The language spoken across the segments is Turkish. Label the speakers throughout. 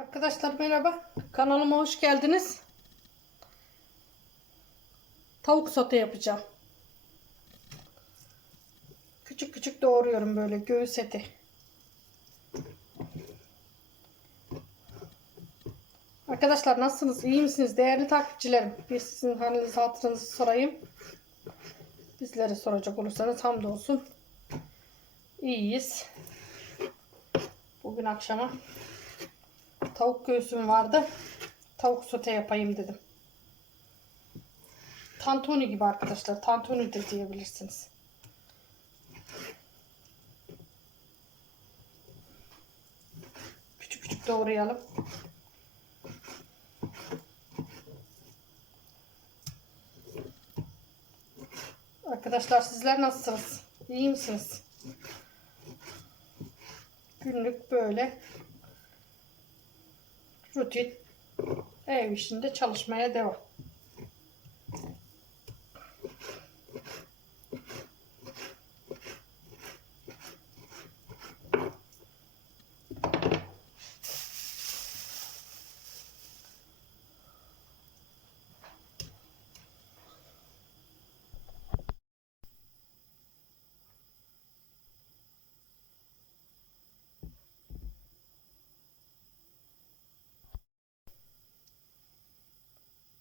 Speaker 1: Arkadaşlar merhaba. Kanalıma hoş geldiniz. Tavuk sote yapacağım. Küçük küçük doğruyorum böyle göğüs eti. Arkadaşlar nasılsınız? İyi misiniz? Değerli takipçilerim. Bir sizin halinizi hatırınızı sorayım. Bizlere soracak olursanız hamdolsun. İyiyiz. Bugün akşama tavuk göğsüm vardı. Tavuk sote yapayım dedim. Tantuni gibi arkadaşlar. Tantuni de diyebilirsiniz. Küçük küçük doğrayalım. Arkadaşlar sizler nasılsınız? İyi misiniz? Günlük böyle rutin ev işinde çalışmaya devam.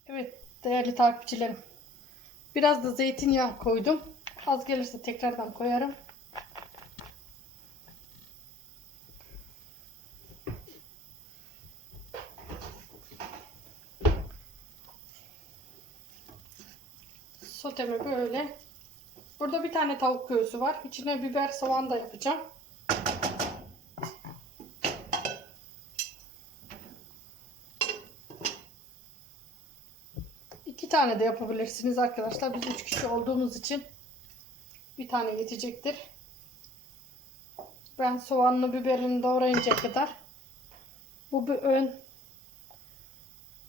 Speaker 1: Evet değerli takipçilerim. Biraz da zeytinyağı koydum. Az gelirse tekrardan koyarım. Sotemi böyle. Burada bir tane tavuk göğsü var. İçine biber, soğan da yapacağım. İki tane de yapabilirsiniz arkadaşlar. Biz üç kişi olduğumuz için bir tane yetecektir. Ben soğanlı biberini doğrayıncaya kadar bu bir ön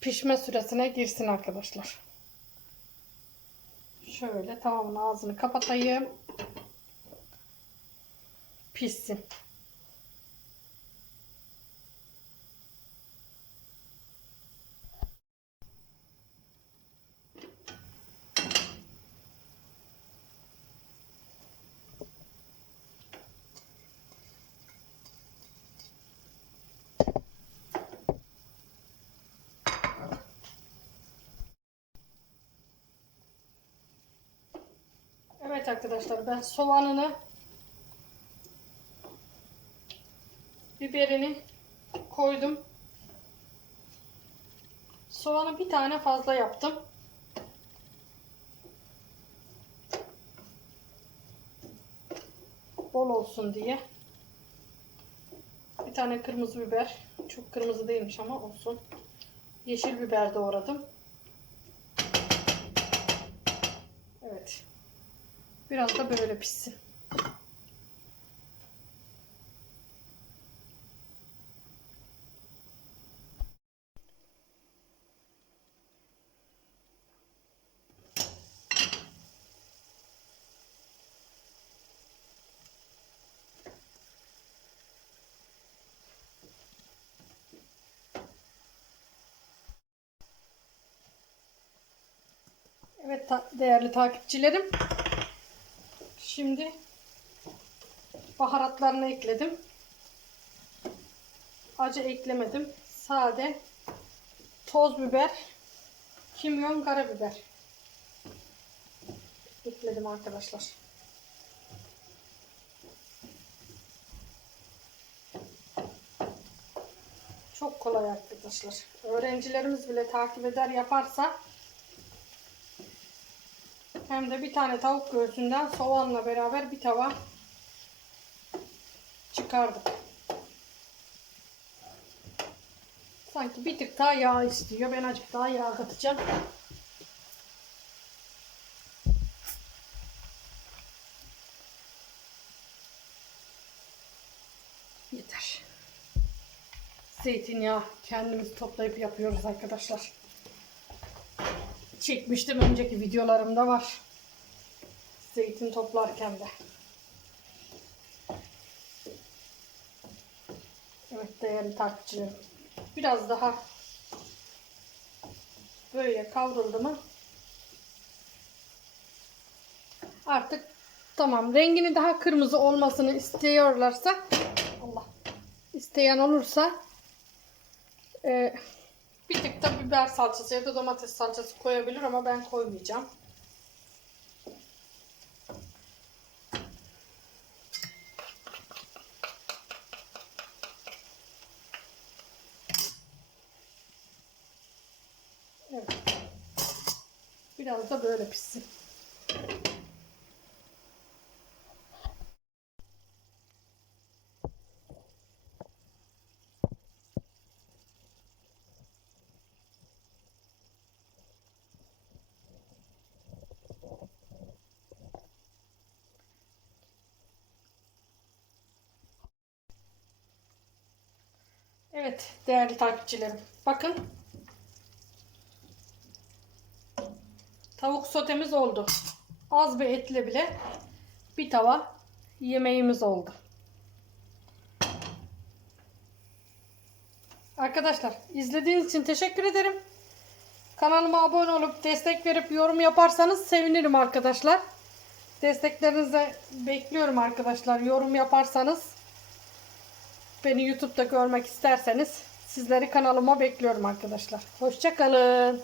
Speaker 1: pişme süresine girsin arkadaşlar. Şöyle tavamın ağzını kapatayım. Pişsin. Evet arkadaşlar ben soğanını biberini koydum. Soğanı bir tane fazla yaptım. Bol olsun diye. Bir tane kırmızı biber. Çok kırmızı değilmiş ama olsun. Yeşil biber doğradım. Evet. Biraz da böyle pişsin. Evet değerli takipçilerim. Şimdi baharatlarını ekledim. Acı eklemedim. Sade toz biber, kimyon, karabiber ekledim arkadaşlar. Çok kolay arkadaşlar. Öğrencilerimiz bile takip eder yaparsa hem de bir tane tavuk göğsünden soğanla beraber bir tava çıkardık. Sanki bir tık daha yağ istiyor. Ben azıcık daha yağ katacağım. Yeter. Zeytinyağı kendimiz toplayıp yapıyoruz arkadaşlar çekmiştim önceki videolarımda var. Zeytin toplarken de. Evet değerli takipçilerim. biraz daha böyle kavruldu mu artık tamam rengini daha kırmızı olmasını istiyorlarsa Allah isteyen olursa e, bir tık da biber salçası ya da domates salçası koyabilir ama ben koymayacağım. Evet. Biraz da böyle pişsin. Evet değerli takipçilerim. Bakın. Tavuk sotemiz oldu. Az bir etle bile bir tava yemeğimiz oldu. Arkadaşlar izlediğiniz için teşekkür ederim. Kanalıma abone olup destek verip yorum yaparsanız sevinirim arkadaşlar. Desteklerinizi bekliyorum arkadaşlar. Yorum yaparsanız beni YouTube'da görmek isterseniz sizleri kanalıma bekliyorum arkadaşlar. Hoşçakalın.